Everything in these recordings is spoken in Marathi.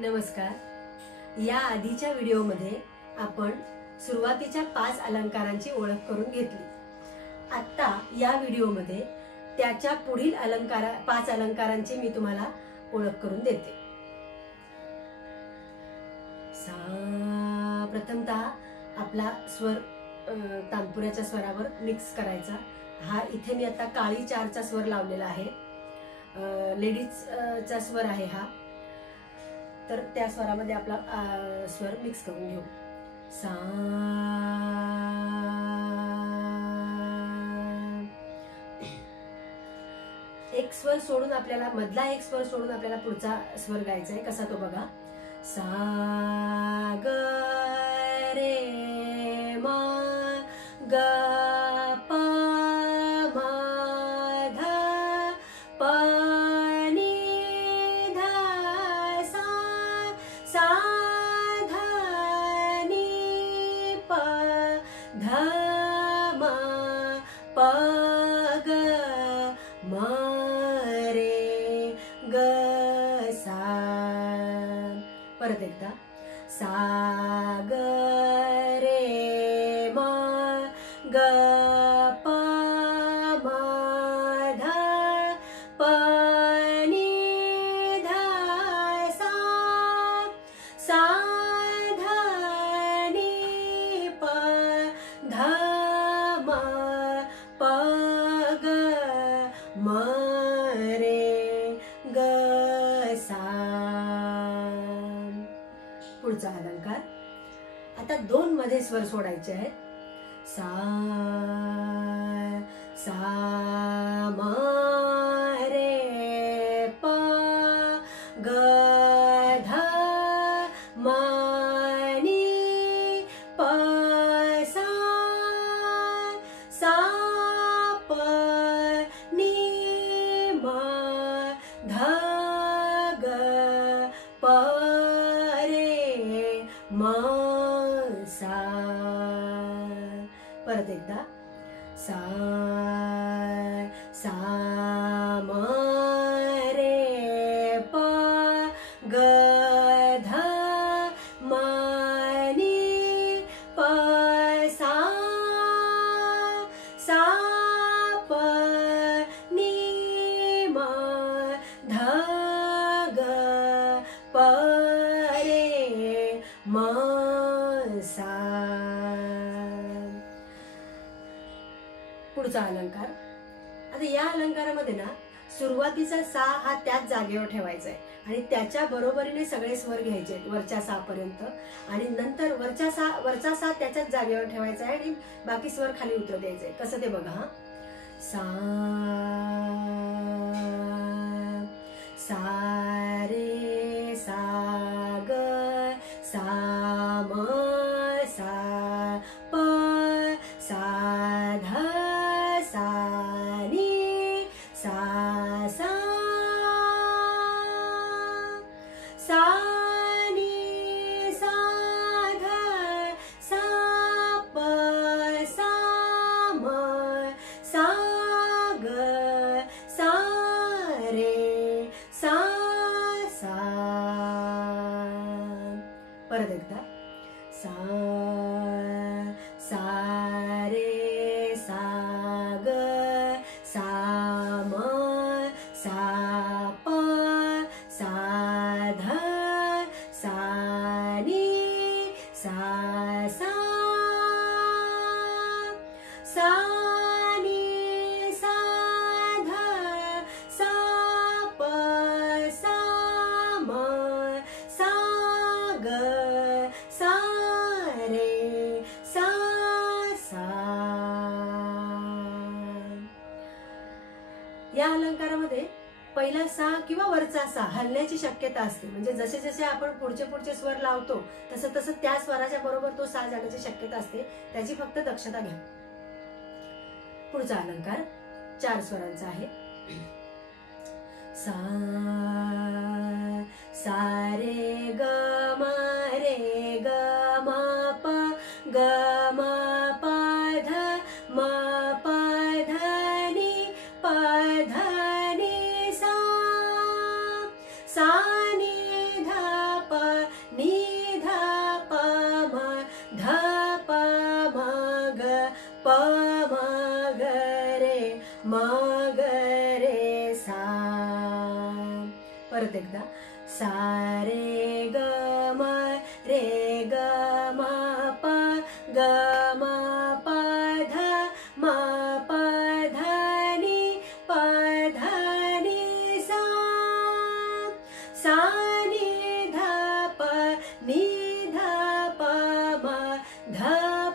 नमस्कार। या आधीच्या व्हिडिओमध्ये आपण सुरुवातीच्या 5 अलंकारांची ओळख करून घेतली। आता या व्हिडिओमध्ये त्याच्या पुढील 5 अलंकारांची मी तुम्हाला ओळख करून देते। सा प्रथमतः आपला स्वर तानपुऱ्याच्या स्वरावर मिक्स करायचा। हा इथे मी आता काळी 4चा स्वर लावलेला आहे, लेडीजचा स्वर आहे हा। तर त्या स्वरामध्ये आपला स्वर मिक्स करून घेऊ। सा एक स्वर सोडून आपल्याला मधला एक स्वर सोडून आपल्याला पुढचा स्वर गायचा आहे। कसा तो बघा। सा ग रे म ग प म ध प नी ध सा सा ध नी प ध म प ग म रे ग सा। परत एकदा। सा ग रे म ग प म ध प नी ध सा सा ध नी प ध म प ग म रे ग सा। पुढचा अलंकार। आता 2 मध्ये स्वर सोडायचे आहेत। सा सा म रे प ग ध म नी प सा सा प नी म ध ग प रे म सा। परत एकदा। सा सा म रे प ग ध म नी प सा सा प नी म ध ग प रे म सा। पुढचा अलंकार। आता या अलंकारामध्ये ना सुरुवातीचा सा हा त्याच जागेवर ठेवायचा आहे आणि त्याच्या बरोबरीने सगळे स्वर घ्यायचे आहेत वरच्या सा पर्यंत, आणि नंतर वरचा सा त्याच्याच जागेवर ठेवायचा आहे आणि बाकी स्वर खाली उतरू द्यायचे। कसं ते बघा। हा सा सा रे सा ग सा म सा प सा ध सा नी सा सा सा नी सा ध सा प सा म सा ग सा रे सा सा। परत एकदा। सा सा रे सा ग सा म सा प सा ध सा नी सा सा सा नी सा ध सा प सा म सा ग सा रे सा सा। या अलंकारामध्ये पहिला सा किंवा वरचा सा हलण्याची शक्यता असते, म्हणजे जसे जसे आपण पुढचे स्वर लावतो तसं तसं त्या स्वराच्या बरोबर तो सा जाण्याची शक्यता असते, त्याची फक्त दक्षता घ्या। पुढचा अलंकार 4 स्वरांचा आहे। सा सा रे ग म रे ग म प ग म प ध म प ध नी प ध नी सा सा नी ध प परत एकदा सा रे ग म रे ग म प ग म प ध म प ध नि प ध नि सा सा नि ध प नि ध प म ध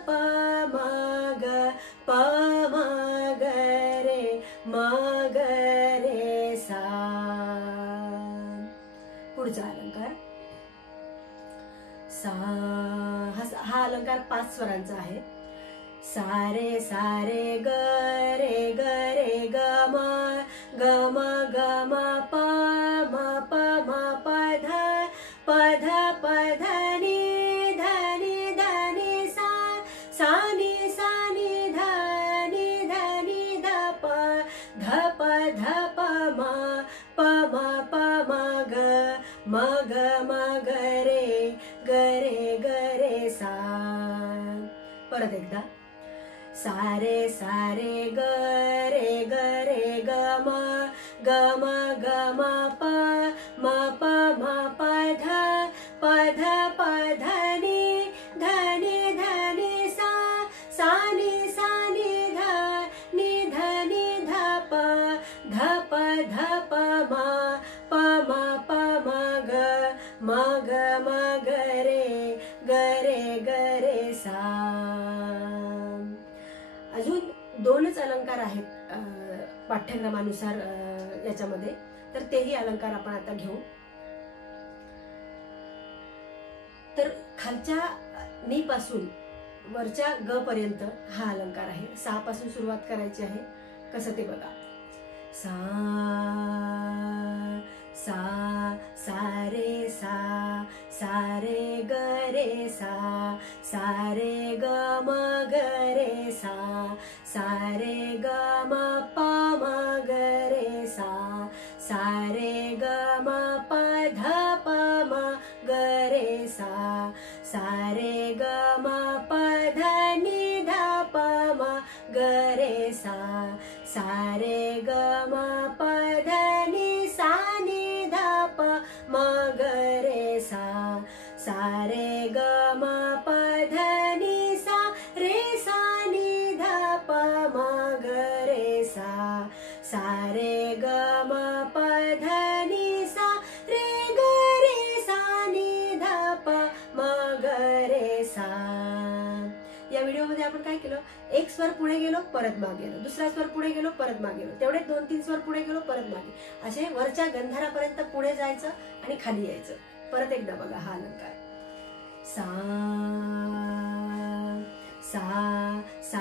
प म ग प म ग रे म ग रे सा. पुढचा अलंकार सा. हा अलंकार 5 स्वरांचा आहे. सा रे ग रे ग म ग म प प ध नि ध सा सा नि ध नि ध प ध प म ग रे सा. परत एकदा सा रे ग रे ग म प प ध नि सा सा नि ध प ध प म ग रे सा. अजून 2च अलंकार आहेत पाठ्यक्रमानुसार याच्यामध्ये, तर तेही अलंकार आपण आता घेऊ. तर खालच्या नी पासून वरच्या ग पर्यंत हा अलंकार आहे. सा पासून सुरुवात करायची आहे. कसं ते बघा. सा सा सा रे ग रे सा रे ग म ग रे सा रे ग म प म ग रे सा रे ग म प ध प म ग रे सा रे ग म प ध नि ध प म ग रे सा रे ग म प ध नि सा नि ध प म ग रे सा रे ग म प ध नि सा नि ध प म ग रे सा रे ग म प ध नि सा नि ध प म ग रे सा. या व्हिडिओमध्ये आपण काय केलं, एक स्वर पुढे गेलो परत मागे गेलो, दुसरा स्वर पुढे गेलो परत मागे गेलो, तेवढे 2-3 स्वर पुढे गेलो परत मागे, असे वरच्या गंधारापर्यंत पुढे जायचं आणि खाली यायचं. परत एकदा बघा हा अलंकार. सा सा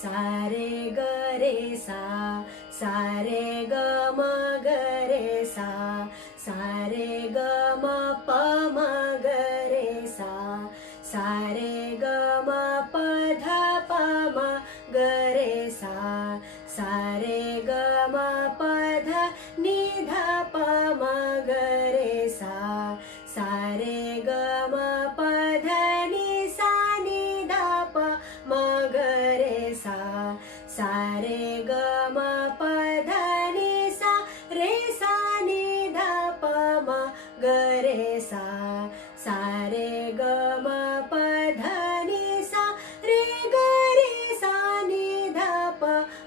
सा रे ग रे सा रे ग म ग रे सा रे ग म प म ग रे सा रे ग म प ध प म ग रे सा रे ग म प ध नि ध प म ग रे सा रे ग म प ध नि सा नि ध प म ग रे सा रे ग म प ध नि सा नि ध प म ग रे सा रे ग म प ध नि सा नि ध प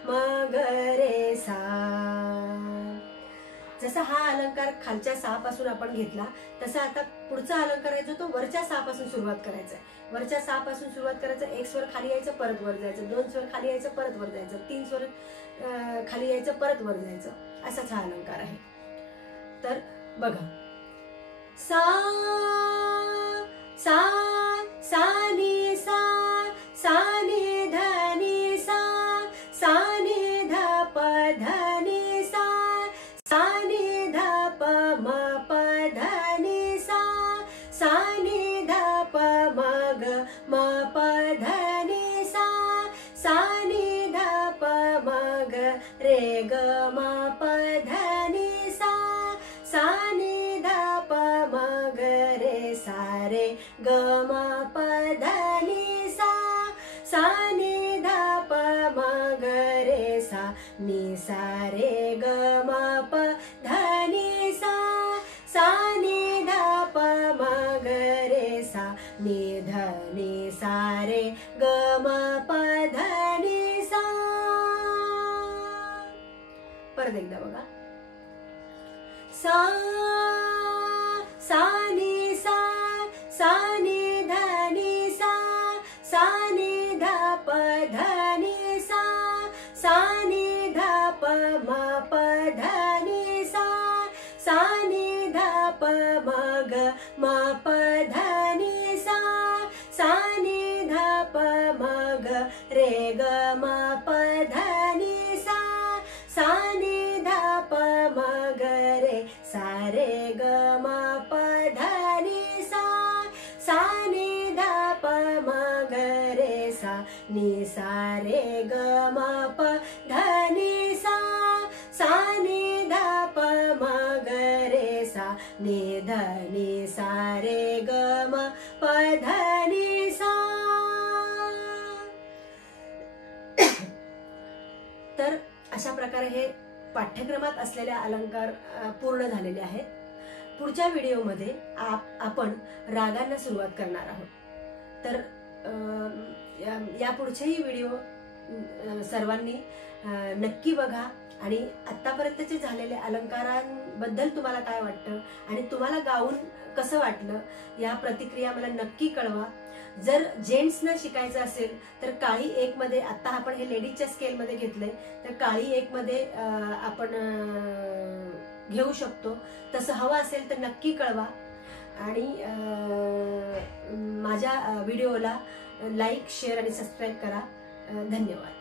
म ग रे सा. जसा हा अलंकार खालच्या 6 पासून आपण घेतला, तसा आता पुढचा अलंकार आहे जो तो वरच्या 6 पासून सुरुवात करायचा आहे. वरच्या 6 पासून सुरुवात करायचं, एक स्वर खाली यायचं परत वर जायचं, 2 स्वर खाली यायचं परत वर जायचं, 3 स्वर खाली यायचं परत वर जायचं, असाच हा अलंकार आहे. तर बघा. सा सा सा नि ध नि सा नि ध प ध नि सा नि ध प म प ध नि सा नि ध प म ग म प ध नि सा नि ध प म ग रे ग म प ध नि सा नि ध प म ग रे सा रे ग म प ध नि सा नि ध प म ग रे सा नि सा रे ग म प ध नि नि ध नि सा रे ग म प ध नि सा. परत एकदा बघा. सा सा नि सा, सा नि ध नि सा, सा नि ध प ध नि सा, सा नि ध प म प ध नि सा, सा नि ध प म ग म प ध नि सा, सा नि ध प म ग रे ग म प ध नि सा, सा नि ध प म ग रे सा रे ग म प ध नि सा, सा नि ध प म ग रे सा नि सा रे ग म प ध नि सा, सा नि ध प म ग रे सा नि ध नि सा रे ग म प ध नि सा. तर अशा प्रकारे हे पाठ्यक्रमात असलेले अलंकार पूर्ण झालेले आहेत. पुढच्या व्हिडिओमध्ये आपण रागांना सुरुवात करणार आहोत. तर या पुढचेही व्हिडिओ सर्वांनी नक्की बघा आणि आतापर्यंतचे झालेले अलंकारांबद्दल तुम्हाला काय वाटतं आणि तुम्हाला गाऊन कसं वाटलं या प्रतिक्रिया मला नक्की कळवा. जर जेंट्सना शिकायचं असेल तर काळी एक मध्ये, आता आपण हे लेडीजच्या स्केलमध्ये घेतलंय, तर काळी एक मध्ये आपण घेऊ शकतो. तसं हवं असेल तर नक्की कळवा आणि माझ्या व्हिडिओला लाईक, शेअर आणि सबस्क्राईब करा. धन्यवाद.